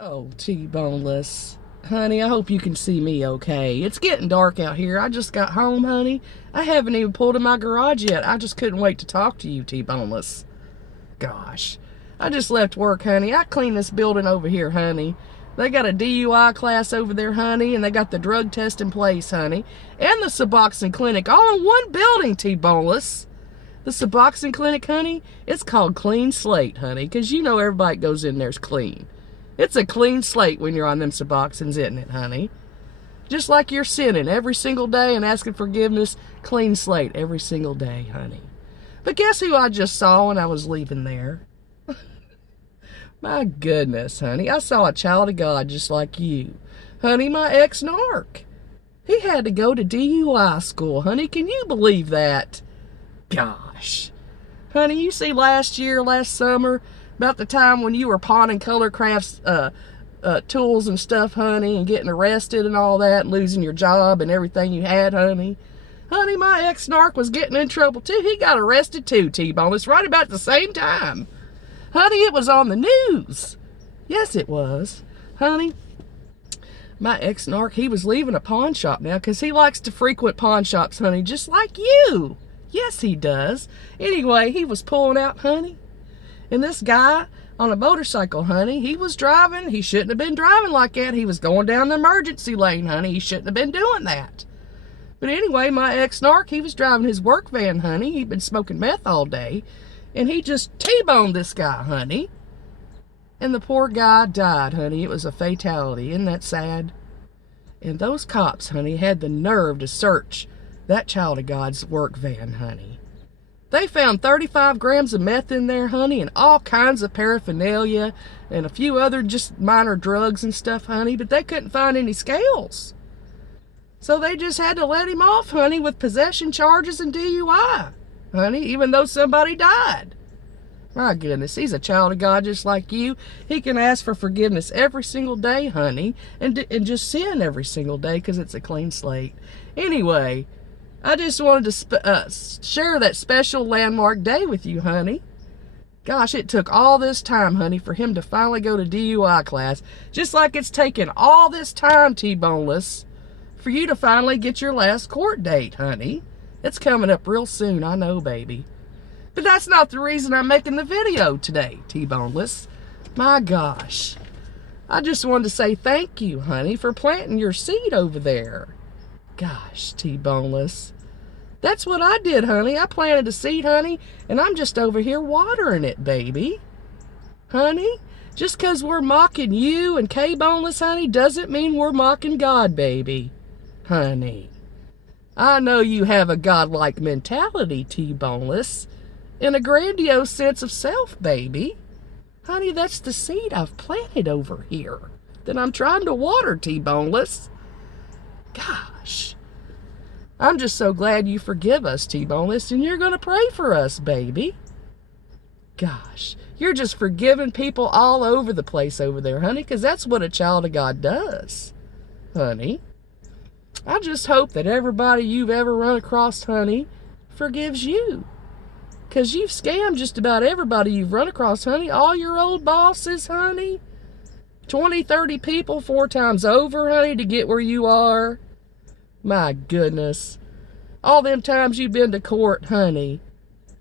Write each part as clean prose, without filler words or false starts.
Oh, T-boneless. Honey, I hope you can see me okay. It's getting dark out here. I just got home, honey. I haven't even pulled in my garage yet. I just couldn't wait to talk to you, T-boneless. Gosh. I just left work, honey. I cleaned this building over here, honey. They got a DUI class over there, honey, and they got the drug test in place, honey, and the Suboxone Clinic all in one building, T-boneless. The Suboxone Clinic, honey, it's called Clean Slate, honey, because you know everybody that goes in there's clean. It's a clean slate when you're on them Suboxones, isn't it, honey? Just like you're sinning every single day and asking forgiveness, clean slate every single day, honey. But guess who I just saw when I was leaving there? My goodness, honey. I saw a child of God just like you. Honey, my ex-narc. He had to go to DUI school, honey. Can you believe that? Gosh. Honey, you see last summer, about the time when you were pawning color crafts tools and stuff, honey, and getting arrested and all that, and losing your job and everything you had, honey. Honey, my ex-narc was getting in trouble too. He got arrested too, T-boneless, right about the same time. Honey, it was on the news. Yes, it was. Honey, my ex-narc, he was leaving a pawn shop now because he likes to frequent pawn shops, honey, just like you. Yes, he does. Anyway, he was pulling out, honey. And this guy on a motorcycle, honey, he was driving. He shouldn't have been driving like that. He was going down the emergency lane, honey. He shouldn't have been doing that. But anyway, my ex-narc, he was driving his work van, honey. He'd been smoking meth all day. And he just T-boned this guy, honey. And the poor guy died, honey. It was a fatality. Isn't that sad? And those cops, honey, had the nerve to search that child of God's work van, honey. They found 35 grams of meth in there, honey, and all kinds of paraphernalia and a few other just minor drugs and stuff, honey, but they couldn't find any scales. So they just had to let him off, honey, with possession charges and DUI, honey, even though somebody died. My goodness, he's a child of God just like you. He can ask for forgiveness every single day, honey, and just sin every single day because it's a clean slate. Anyway, I just wanted to share that special landmark day with you, honey. Gosh, it took all this time, honey, for him to finally go to DUI class, just like it's taken all this time, T-boneless, for you to finally get your last court date, honey. It's coming up real soon, I know, baby. But that's not the reason I'm making the video today, T-boneless. My gosh. I just wanted to say thank you, honey, for planting your seed over there. Gosh, T-boneless. That's what I did, honey. I planted a seed, honey, and I'm just over here watering it, baby. Honey, just because we're mocking you and K-boneless, honey, doesn't mean we're mocking God, baby. Honey, I know you have a godlike mentality, T-boneless, and a grandiose sense of self, baby. Honey, that's the seed I've planted over here that I'm trying to water, T-boneless. Gosh, I'm just so glad you forgive us, T-boneless, and you're going to pray for us, baby. Gosh, you're just forgiving people all over the place over there, honey, because that's what a child of God does, honey. I just hope that everybody you've ever run across, honey, forgives you. Because you've scammed just about everybody you've run across, honey. All your old bosses, honey. 20, 30 people 4 times over, honey, to get where you are. My goodness. All them times you've been to court, honey.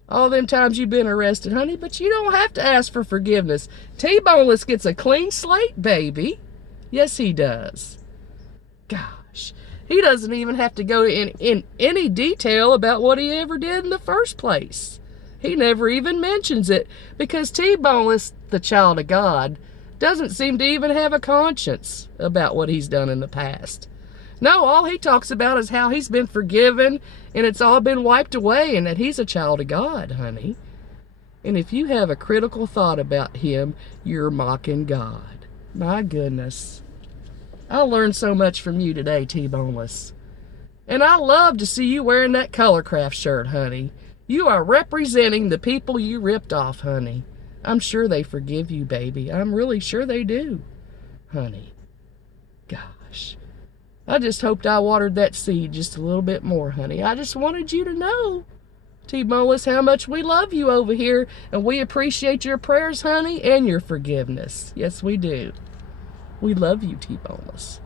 All them times you've been arrested, honey. But you don't have to ask for forgiveness. T-boneless gets a clean slate, baby. Yes, he does. Gosh. He doesn't even have to go in any detail about what he ever did in the first place. He never even mentions it because T-boneless, the child of God, doesn't seem to even have a conscience about what he's done in the past. No, all he talks about is how he's been forgiven and it's all been wiped away and that he's a child of God, honey. And if you have a critical thought about him, you're mocking God. My goodness. I learned so much from you today, T-boneless. And I love to see you wearing that Colorcraft shirt, honey. You are representing the people you ripped off, honey. I'm sure they forgive you, baby. I'm really sure they do, honey. Gosh. I just hoped I watered that seed just a little bit more, honey. I just wanted you to know, T-boneless, how much we love you over here, and we appreciate your prayers, honey, and your forgiveness. Yes, we do. We love you, T-boneless.